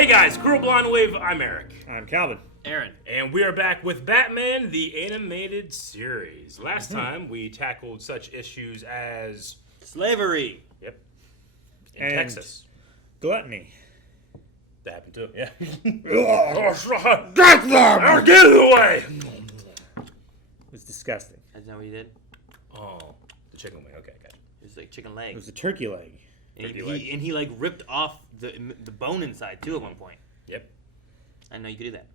Hey guys, Cruel Blonde Wave, I'm Eric. I'm Calvin. Aaron. And we are back with Batman, the animated series. Last time we tackled such issues as... Slavery. Yep. In And Texas. Gluttony. That happened too, yeah. Get them! Get it away! It was disgusting. That's not what he did? Oh, the chicken wing. Okay, gotcha. It was like chicken It leg. was a turkey leg. And turkey leg. he like ripped off the bone inside too at one point. Yep. I know you could do that.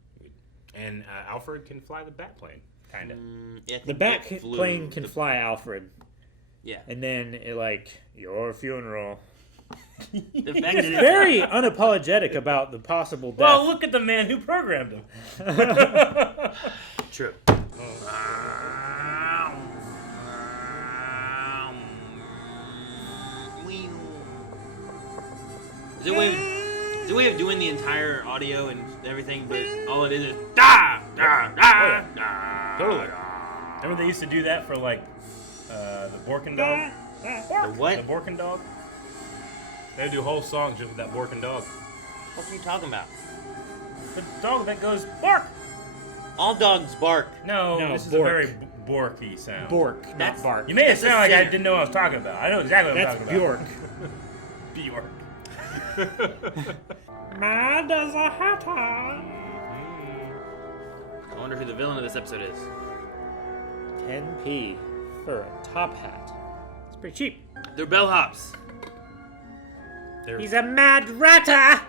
And Alfred can fly the bat plane, kind of. Yeah, I The think bat it flew. plane can fly Alfred. Yeah. And then it your funeral. The fact He's that it's very unapologetic about the possible death. Well, look at the man who programmed him. true. Is it a way of doing the entire audio and everything, but all it is da da da da. Totally. Remember they used to do that for the Borkin dog? The what? The Borkin dog? They would do whole songs just with that Borkin dog. What are you talking about? The dog that goes bark. All dogs bark. No, No, this is bork. a very borky sound. Bork, That's- not bark. You made it That's a sound like I singer. didn't know what I was talking about. I know exactly what That's I'm talking Bjork. about. Bjork. Mad as a hatter. I wonder who the villain of this episode is. 10p for a top hat. It's pretty cheap. They're bellhops. He's a mad ratter.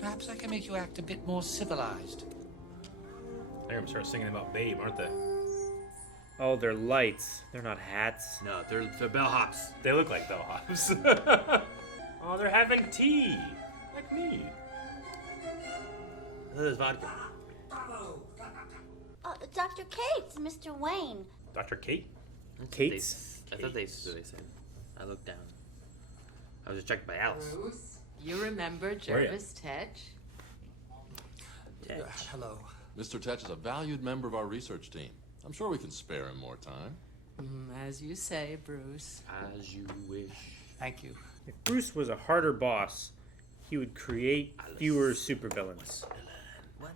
Perhaps I can make you act a bit more civilized. They're gonna start singing about Babe, aren't they? Oh, they're lights. They're not hats. No, they're bellhops. They look like bellhops. Oh, they're having tea. Like me. There's vodka. Oh, Dr. Cates, Mr. Wayne. Dr. Kate? Kate's? I thought they said. I looked down. I was checked by Alice. Bruce, you remember Jervis Tetch? Hello. Mr. Tetch is a valued member of our research team. I'm sure we can spare him more time. As you say, Bruce. As you wish. Thank you. If Bruce was a harder boss, he would create fewer supervillains. What?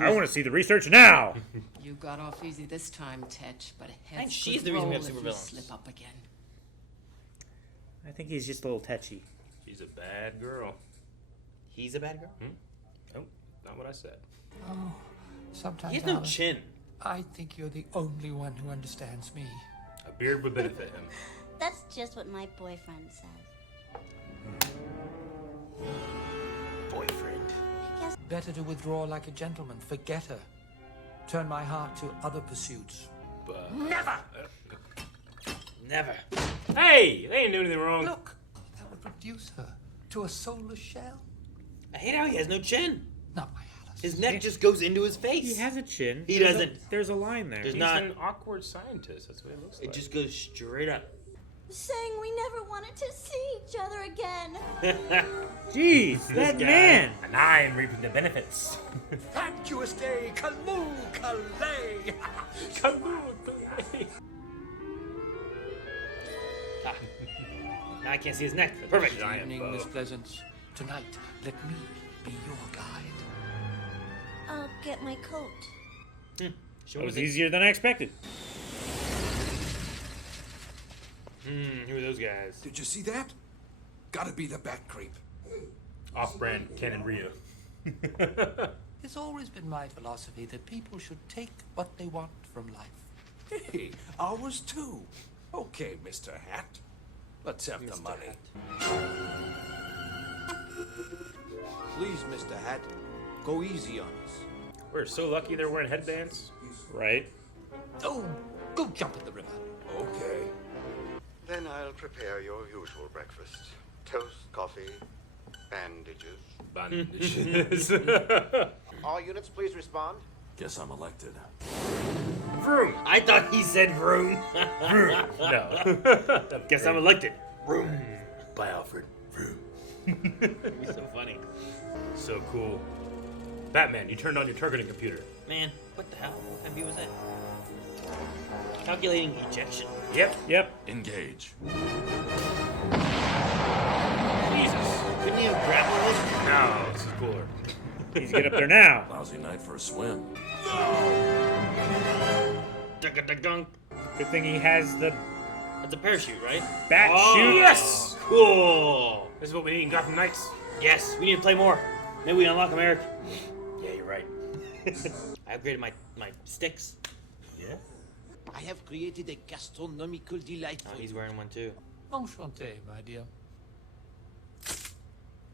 I want to see the research now. You got off easy this time, Tetch, but heads And she's could the reason we roll have if you supervillains. slip up again. I think he's just a little tetchy. She's a bad girl. He's a bad girl? Oh, not what I said. Oh, sometimes He has no Alice, chin. I think you're the only one who understands me. A beard would benefit him. That's just what my boyfriend says. Boyfriend. I guess Better to withdraw like a gentleman. Forget her. Turn my heart to other pursuits. But... Never. Never. Hey! They ain't doing anything wrong. Look, that would reduce her to a soulless shell. I hate how he has no chin. Not my Alice. His neck just goes into his face. He has a chin. He There's doesn't. There's a line there. There's He's not. an awkward scientist. That's what it looks like. It just goes straight up. saying we never wanted to see each other again. Jeez, that guy. man. And I am reaping the benefits. Fabulous day, Kalu Kalay. Now I can't see his neck. Perfect. Good evening, Miss Pleasance. Tonight, let me be your guide. I'll get my coat. That was easier than I expected. Who are those guys? Did you see that? Gotta be the bat creep. Off-brand Ken and Ryu. It's always been my philosophy that people should take what they want from life. Hey, ours too. Okay, Mr. Hat. Let's have the money. Please, Mr. Hat, go easy on us. We're so lucky they're wearing headbands. Right? Oh, go jump in the river. Okay. Then I'll prepare your usual breakfast. Toast, coffee, bandages. Bandages. All units, please respond. Guess I'm elected. Vroom. I thought he said vroom. Vroom. No. Guess I'm elected. Vroom. Bye, Alfred. Vroom. It'd be so funny. So cool. Batman, you turned on your targeting computer. Man, what the hell? What MB was that? Calculating ejection. Yep. Yep. Engage. Jesus. Couldn't he have grapple hook? No, this is cooler. He's get up there now. Lousy night for a swim. Dunk. Good thing he has the That's a parachute, right? bat Oh, chute. Yes! Cool. This is what we need in Gotham Knights. Yes, we need to play more. Maybe we unlock America. Yeah, you're right. I upgraded my sticks. Yeah? I have created a gastronomical delight Oh, he's wearing one too. Enchanté, my dear.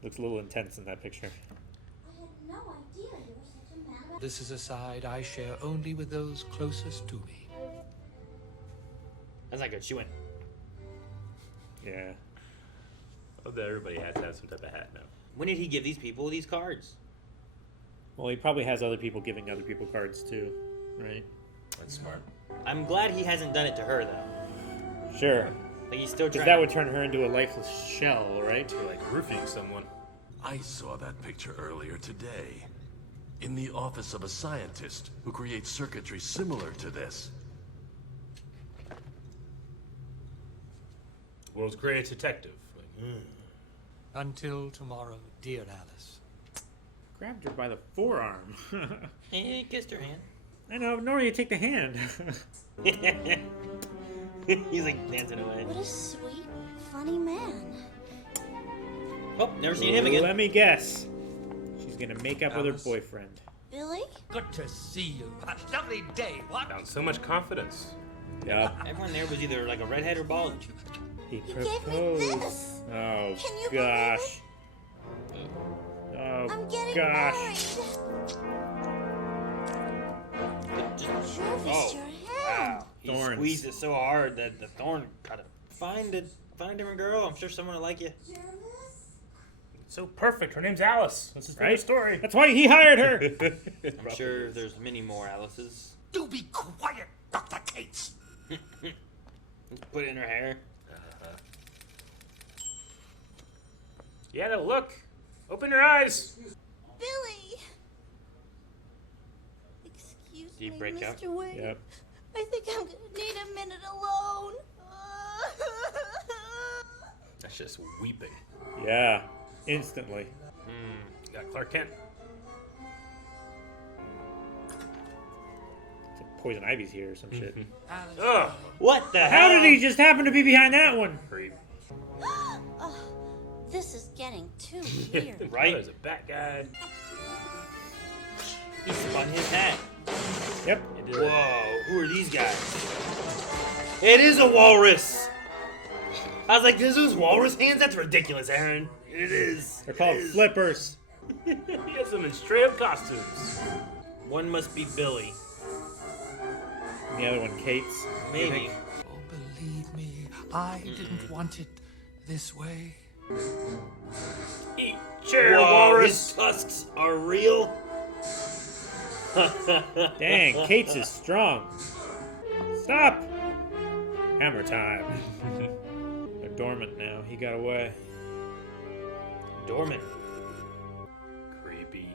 Looks a little intense in that picture. I had no idea you were such a man about This is a side I share only with those closest to me. That's not good. She went. Yeah. Oh, that everybody has to have some type of hat now. When did he give these people these cards? Well, he probably has other people giving other people cards too, right? That's smart. I'm glad he hasn't done it to her though. Sure. Like he's still Because trying. that would turn her into a lifeless shell, right? You're like roofing someone. I saw that picture earlier today. In the office of a scientist who creates circuitry similar to this. World's greatest detective. Like, Until tomorrow, dear Alice. Grabbed her by the forearm. He kissed her hand. I know, nor you take the hand. He's like dancing away. What a sweet, funny man. Oh, never seen him again. Let me guess. She's gonna make up with her Alice? boyfriend. Billy? Good to see you. A lovely day, what? found so much confidence. Yep. Everyone there was either like a redhead or bald. He He gave me proposed. this. Oh Can you gosh. Oh I'm getting gosh. married. Jervis, Oh, your hand. wow. He Thorns. squeezed it so hard that the thorn got it. Find a different girl. I'm sure someone will like you. Jervis? So perfect. Her name's Alice. This is the Right? story. That's why he hired her. I'm sure there's many more Alice's. Do be quiet, Dr. Cates. Let's put it in her hair. Yeah, no, look. Open your eyes. Billy! Excuse Deep me, breakup. Mr. Wade. Yep. I think I'm gonna need a minute alone. That's just weeping. Yeah. Instantly. You got Clark Kent. It's like Poison Ivy's here or some shit. Alice. Ugh. What the How hell? did he just happen to be behind that one? Creep. Oh, this is getting too weird. Right? There's a bat guy. He spun his hat. Yep. It did. Whoa, who are these guys? It is a walrus! I was like, this is walrus hands? That's ridiculous, Aaron. It is. They're called It is. flippers. He has them in straight up costumes. One must be Billy. And the other one, Kate's. Maybe. Oh, believe me, I didn't want it this way. Eat chair, Whoa, walrus. his tusks are real? Dang, Kate's is strong. Stop! Hammer time. They're dormant now. He got away. Dormant. Creepy.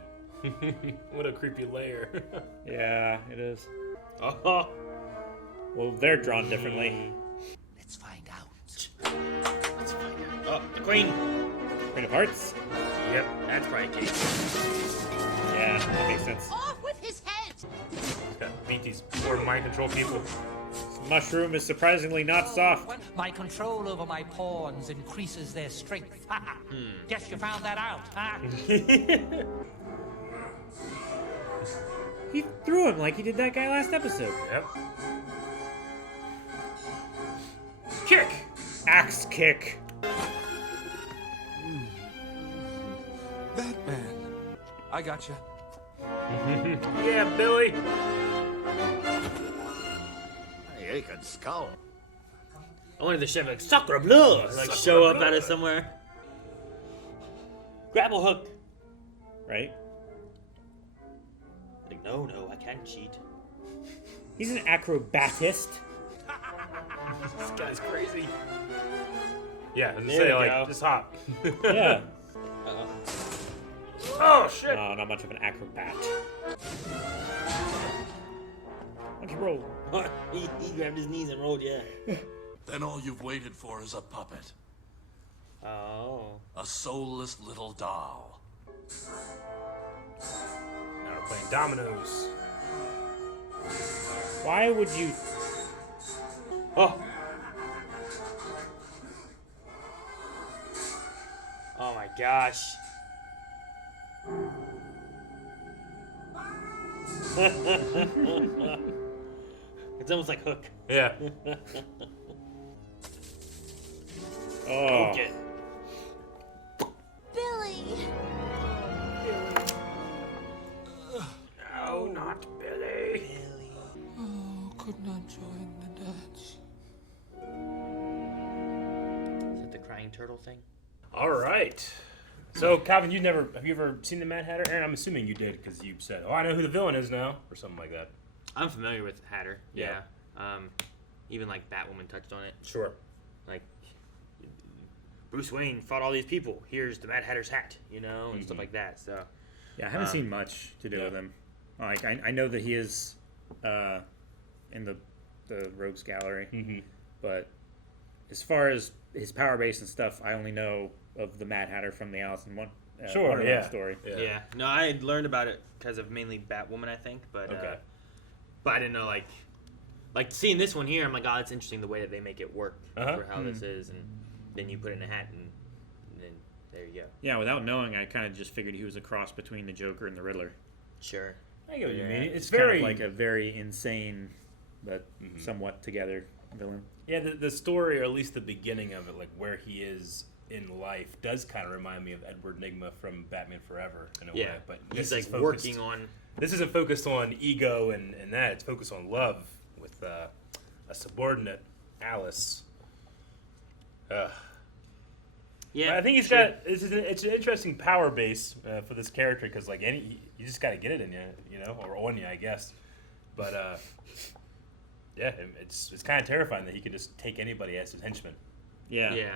What a creepy layer. Yeah, it is. Oh, Well, they're drawn differently. Let's find out. oh, the queen. Queen of Hearts? Yep. That's right, Kate. Yeah, that makes sense. Off with his head! He's got to beat these poor mind control people. This mushroom is surprisingly not soft. My control over my pawns increases their strength. Guess you found that out, huh? He threw him like he did that guy last episode. Yep. Kick. Axe kick. Batman. I gotcha. Yeah, Billy. Hey, you can scowl. I wanted the chef like, Sacre bleu! Like, Sacre show up bleu. out of somewhere. Grapple hook. Right? Like, no, I can't cheat. He's an acrobatist. This guy's crazy. Yeah, I was gonna There say, we like, go. just hop. Yeah. Oh, shit. No, not much of an acrobat. Monkey roll. he grabbed his knees and rolled, yeah. Then all you've waited for is a puppet. Oh. A soulless little doll. Now we're playing dominoes. Why would you? Oh. Oh my gosh. It's almost like Hook. Yeah. Oh. Okay. Billy! No, not Billy. Oh, could not join the dance. Is it the crying turtle thing? All right. So, Calvin, have you ever seen the Mad Hatter? Aaron, I'm assuming you did because you said, "Oh, I know who the villain is now," or something like that. I'm familiar with Hatter. Yeah. Even like Batwoman touched on it. Sure. Like Bruce Wayne fought all these people. Here's the Mad Hatter's hat, and stuff like that. So Yeah, I haven't seen much to do with him. Like I know that he is in the Rogues Gallery, but as far as his power base and stuff, I only know of the Mad Hatter from the Alice in Wonderland story. yeah. No, I had learned about it because of mainly Batwoman, I think. But but I didn't know like seeing this one here. I'm like, oh, it's interesting the way that they make it work for how this is, and then you put it in a hat, and then there you go. Yeah, without knowing, I kind of just figured he was a cross between the Joker and the Riddler. Sure. I get what you mean. It's kind very of like a very insane, but somewhat together villain. Yeah, the story, or at least the beginning of it, like where he is in life, does kind of remind me of Edward Nygma from Batman Forever in a way. But he's this like is focused, working on. This isn't focused on ego and that. It's focused on love with a subordinate, Alice. Yeah, but I think he's got. It's an interesting power base for this character because like you just got to get it in you, or on you, I guess. But yeah, it's kind of terrifying that he could just take anybody as his henchman. Yeah. Yeah,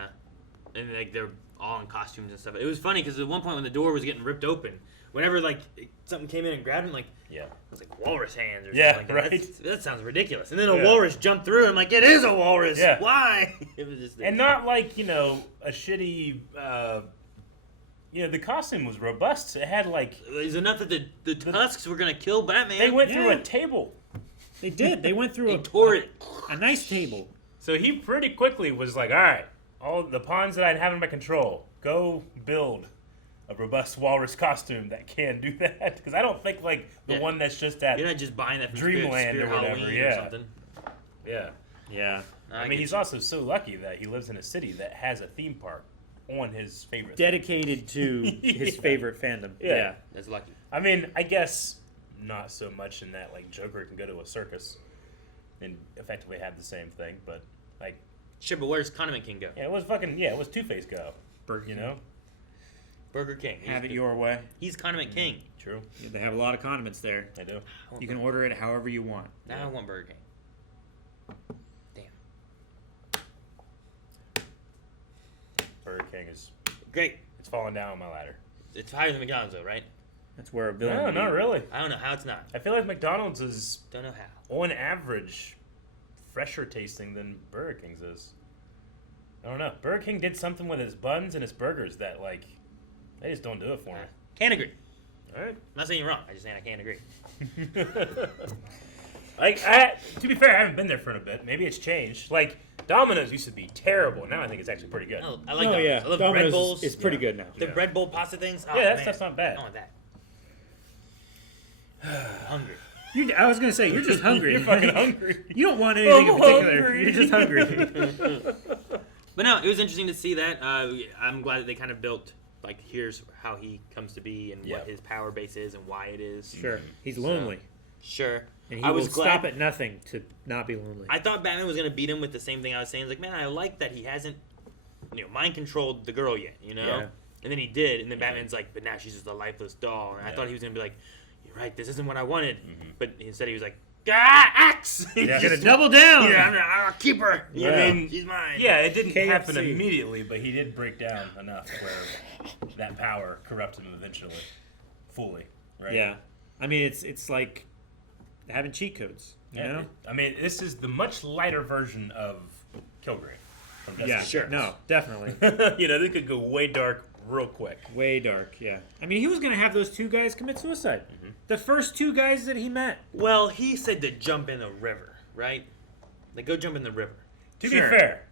and like they're all in costumes and stuff. It was funny because at one point when the door was getting ripped open, whenever like something came in and grabbed him, like it was like walrus hands or something like that. right. That sounds ridiculous. And then a walrus jumped through, and I'm like, it is a walrus. Yeah. Why? It was just and not like a shitty. The costume was robust. It had like. It was enough that the tusks were gonna kill Batman. They went through a table. They did. They went through a nice table. So he pretty quickly was like, all right, all the pawns that I have in my control, go build a robust walrus costume that can do that. Because I don't think like the one that's just at You're not just buying that from Dreamland Spirit or whatever. Halloween Yeah. or something. Yeah. Yeah. I mean, he's also so lucky that he lives in a city that has a theme park on his favorite. Dedicated to his favorite fandom. Yeah. That's lucky. I mean, I guess not so much in that like Joker can go to a circus and effectively have the same thing, but like. Sure, but where's Condiment King go? Yeah, it was Two-Face go. Burger King. Burger King. Have it your way. He's Condiment King. True. Yeah, they have a lot of condiments there. They do. You can order it however you want. Now I want Burger King. Burger King is great. It's falling down on my ladder. It's higher than McDonald's, though, right? That's where a villain. No, not really. I don't know how it's not. I feel like McDonald's is Don't know how. on average fresher tasting than Burger King's is. I don't know. Burger King did something with his buns and his burgers that like they just don't do it for me. Can't agree. All right. I'm not saying you're wrong. I just saying I can't agree. To be fair, I haven't been there for a bit. Maybe it's changed. Like Domino's used to be terrible. Now I think it's actually pretty good. Oh, I like Oh, Domino's. yeah. I love Domino's bread bowls. is pretty good now. The Yeah. bread bowl pasta things. Oh, Yeah, that man. stuff's not bad. I want that. I'm hungry. I was gonna say you're just hungry. You're fucking hungry. You don't want anything in I'm particular. hungry. You're just hungry. But no, it was interesting to see that. I'm glad that they kind of built, like, here's how he comes to be and what his power base is and why it is. Sure. He's lonely. Sure. And he I will was glad. stop at nothing to not be lonely. I thought Batman was going to beat him with the same thing I was saying. Like, man, I like that he hasn't, mind controlled the girl yet, Yeah. And then he did, and then Batman's like, but now she's just a lifeless doll. And I thought he was going to be like, you're right, this isn't what I wanted. But instead he was like, axe! He's gonna double down. Yeah, I'll keep her. You know, I mean, she's mine. Yeah, it didn't happen KFC. immediately, but he did break down enough where that power corrupted him eventually, fully. Right? Yeah. I mean, it's like having cheat codes. You know? I mean, this is the much lighter version of Kilgrave. from Destiny. Yeah, Sure. No, definitely. They could go way dark real quick. Way dark, yeah. I mean, he was going to have those 2 guys commit suicide. Mm-hmm. The first 2 guys that he met. Well, he said to jump in the river, right? Like, go jump in the river. To be fair,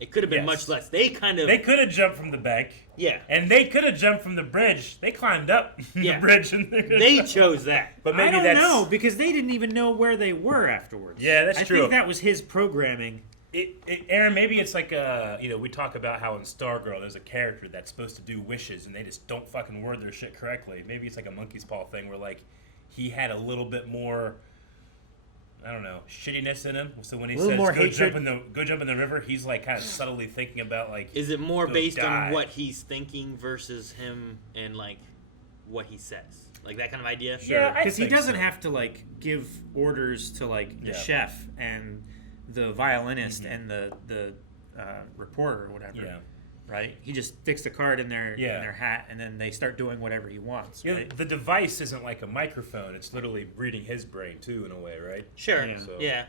it could have been much less. They could have jumped from the bank. Yeah. And they could have jumped from the bridge. They climbed up the bridge. And they chose that. But maybe I don't know, because they didn't even know where they were afterwards. Yeah, that's true. I think that was his programming. Aaron, maybe it's like we talk about how in Stargirl there's a character that's supposed to do wishes and they just don't fucking word their shit correctly. Maybe it's like a monkey's paw thing where like he had a little bit more, I don't know, shittiness in him. So when he says go jump in the river, he's like kind of subtly thinking about like. Is it more based on what he's thinking versus him and like what he says? Like that kind of idea? Sure. Yeah, because he doesn't have to like give orders to like the chef and the violinist and the reporter or whatever. Yeah. Right? He just sticks a card in their hat and then they start doing whatever he wants. Right? The device isn't like a microphone. It's literally reading his brain too in a way, right? Sure. Yeah.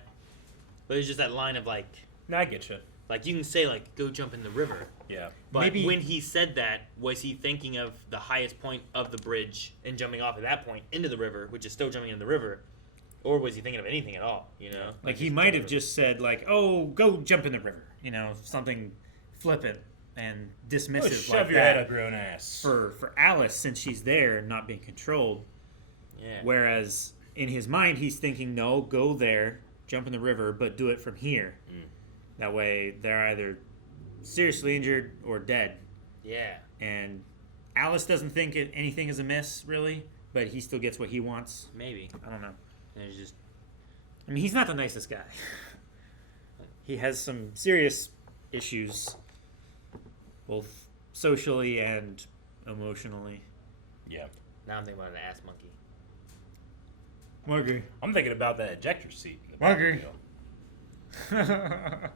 But it's just that line of like... No, I get you. Like you can say like, go jump in the river. Yeah. But when he said that, was he thinking of the highest point of the bridge and jumping off at that point into the river, which is still jumping in the river? Or was he thinking of anything at all, Like he might have just said, like, oh, go jump in the river. Something flippant and dismissive shove your head up your own ass. For Alice, since she's there, not being controlled. Yeah. Whereas in his mind, he's thinking, no, go there, jump in the river, but do it from here. Mm. That way, they're either seriously injured or dead. Yeah. And Alice doesn't think anything is amiss, really, but he still gets what he wants. Maybe. I don't know. And it's just... I mean, he's not the nicest guy. He has some serious issues, both socially and emotionally. Yeah. Now I'm thinking about an ass monkey. Monkey. I'm thinking about that ejector seat. Monkey. The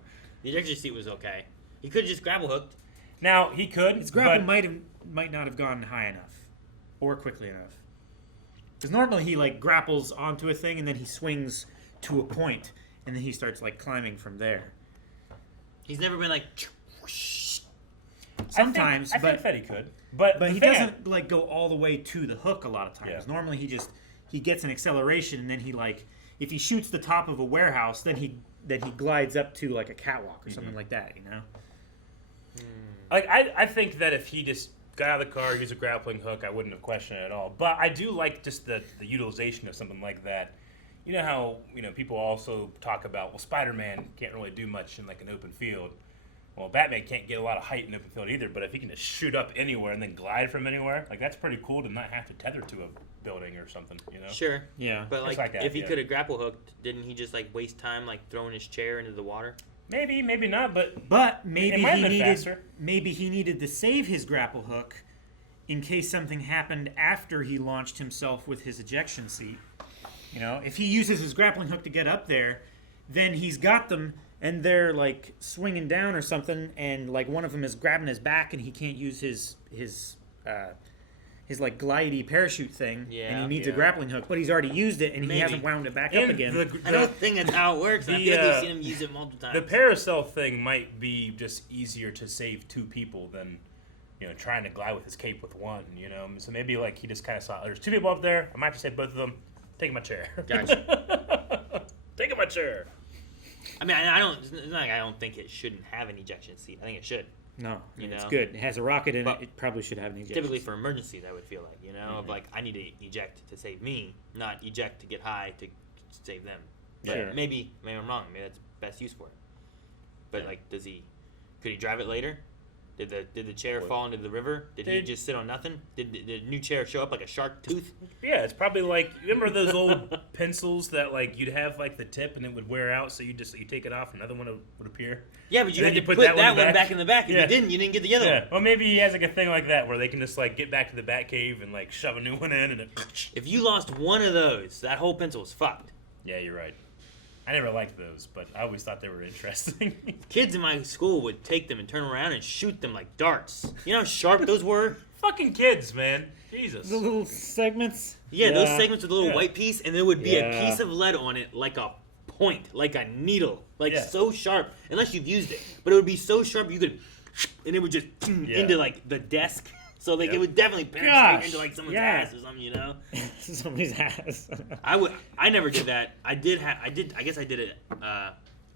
ejector seat was okay. He could have just grapple hooked. Now, he could. His grapple might not have gone high enough or quickly enough. Because normally he like grapples onto a thing and then he swings to a point and then he starts like climbing from there. He's never been like. Sometimes, I think that he could, but he doesn't like go all the way to the hook a lot of times. Yeah. Normally he gets an acceleration and then he like if he shoots the top of a warehouse then he glides up to like a catwalk or something like that. Like I think that if he just got out of the car, used a grappling hook, I wouldn't have questioned it at all. But I do like just the utilization of something like that. You know how people also talk about, well, Spider-Man can't really do much in like an open field. Well, Batman can't get a lot of height in open field either, but if he can just shoot up anywhere and then glide from anywhere, like that's pretty cool to not have to tether to a building or something, Sure. Yeah. But like that, if he could have grapple hooked, didn't he just like waste time like throwing his chair into the water? Maybe not, but maybe he needed to save his grapple hook in case something happened after he launched himself with his ejection seat. If he uses his grappling hook to get up there, then he's got them and they're like swinging down or something, and like one of them is grabbing his back and he can't use his like glidey parachute thing, and he needs a grappling hook, but he's already used it and he hasn't wound it back up again. I don't think that's how it works. I feel like you've seen him use it multiple times. The parasail thing might be just easier to save 2 people than trying to glide with his cape with one. So maybe like he just kind of saw there's 2 people up there. I might just save both of them. Taking my chair. Gotcha. Taking my chair. I mean, it's not like I don't think it shouldn't have an ejection seat. I think it should. No, it's good. It has a rocket in it. It probably should have an ejection typically seat. For emergencies, I would feel like, of like, I need to eject to save me, not eject to get high to save them. But sure. Maybe I'm wrong. Maybe that's best use for it. But like, could he drive it later? Did the chair fall into the river? Did he just sit on nothing? Did the new chair show up like a shark tooth? Yeah, it's probably like, remember those old pencils that like you'd have like the tip and it would wear out, so you take it off, another one would appear. Yeah, but you had to put that one back in the back. If you didn't get the other one. Well, maybe he has like a thing like that where they can just like get back to the bat cave and like shove a new one in, and if you lost one of those, that whole pencil was fucked. Yeah, you're right. I never liked those, but I always thought they were interesting. Kids in my school would take them and turn around and shoot them like darts. You know how sharp those were? Fucking kids, man. Jesus. The little segments? Yeah, those segments with a little white piece, and there would be a piece of lead on it like a point, like a needle, like so sharp. Unless you've used it, but it would be so sharp you could, and it would just into like the desk. So like it would definitely penetrate into like someone's ass or something, you know. Somebody's ass. I never did that. I guess I did it.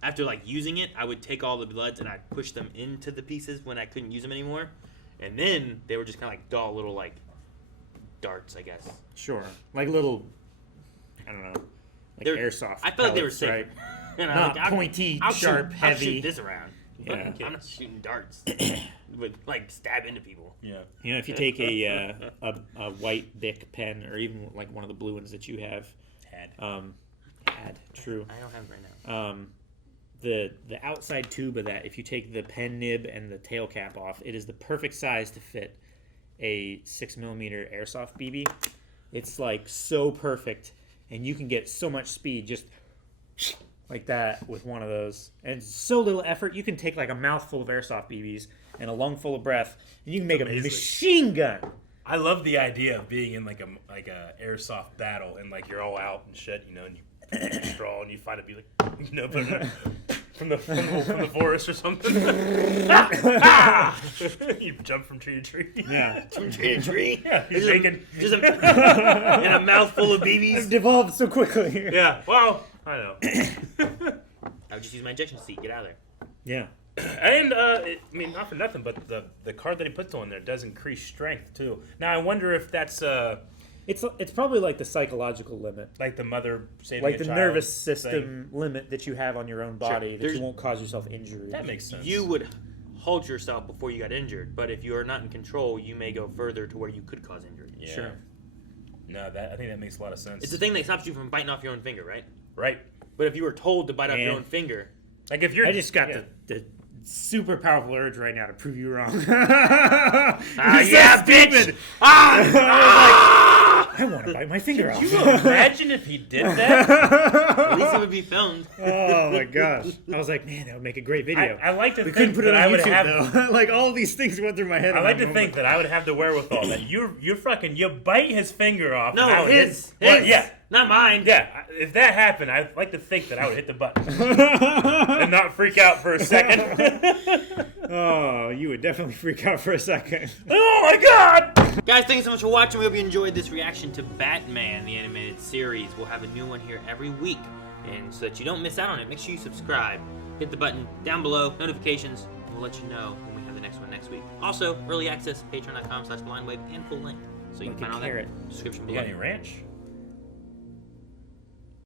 After like using it, I would take all the bloods and I'd push them into the pieces when I couldn't use them anymore, and then they were just kind of like dull little like darts, I guess. Sure, like little, I don't know, like airsoft. I felt like they were pellets, safe. right? You know, Not like, pointy, sharp, heavy. I'll shoot this around. Yeah. I'm not shooting darts with like stab into people. Yeah. You know, if you take a white Bic pen or even like one of the blue ones that you have, true. I don't have it right now. The outside tube of that, if you take the pen nib and the tail cap off, it is the perfect size to fit a 6mm airsoft BB. It's like so perfect, and you can get so much speed just like that with one of those, and it's so little effort. You can take like a mouthful of airsoft BBs and a lung full of breath, and you can make a machine gun. I love the idea of being in like a airsoft battle and like you're all out and shit, you know, and you straw and you find it, be like, you know, from the forest or something. You jump from tree to tree. Yeah, from tree to tree. Yeah, he's making in a mouthful of BBs. I've devolved so quickly. Yeah, well, I know. I would just use my ejection seat. Get out of there. Yeah. And I mean, not for nothing, but the card that he puts on there does increase strength too. Now I wonder if that's it's probably like the psychological limit, like the mother saving like a the child nervous system thing. limit that you have on your own body that you won't cause yourself injury. That makes sense. You would hold yourself before you got injured, but if you are not in control, you may go further to where you could cause injury. Yeah. Sure. No, I think that makes a lot of sense. It's the thing that stops you from biting off your own finger, right? Right. But if you were told to bite off your own finger, like if you're, I just got the super powerful urge right now to prove you wrong. Yeah, bitch! I want to bite my finger off. Can you imagine if he did that? At least it would be filmed. Oh my gosh! I was like, man, that would make a great video. I like to we think couldn't put it that on I would YouTube have. though. Like all these things went through my head. I like to think that I would have the wherewithal that you bite his finger off. No, and I would his. Yeah. Not mine. Yeah, if that happened, I'd like to think that I would hit the button and not freak out for a second. Oh, you would definitely freak out for a second. Oh my god! Guys, thanks so much for watching. We hope you enjoyed this reaction to Batman, the animated series. We'll have a new one here every week. And so that you don't miss out on it, make sure you subscribe. Hit the button down below, notifications. We'll let you know when we have the next one next week. Also, early access, patreon.com/blindwave and full length. So you can find all that in the description You below. got any ranch?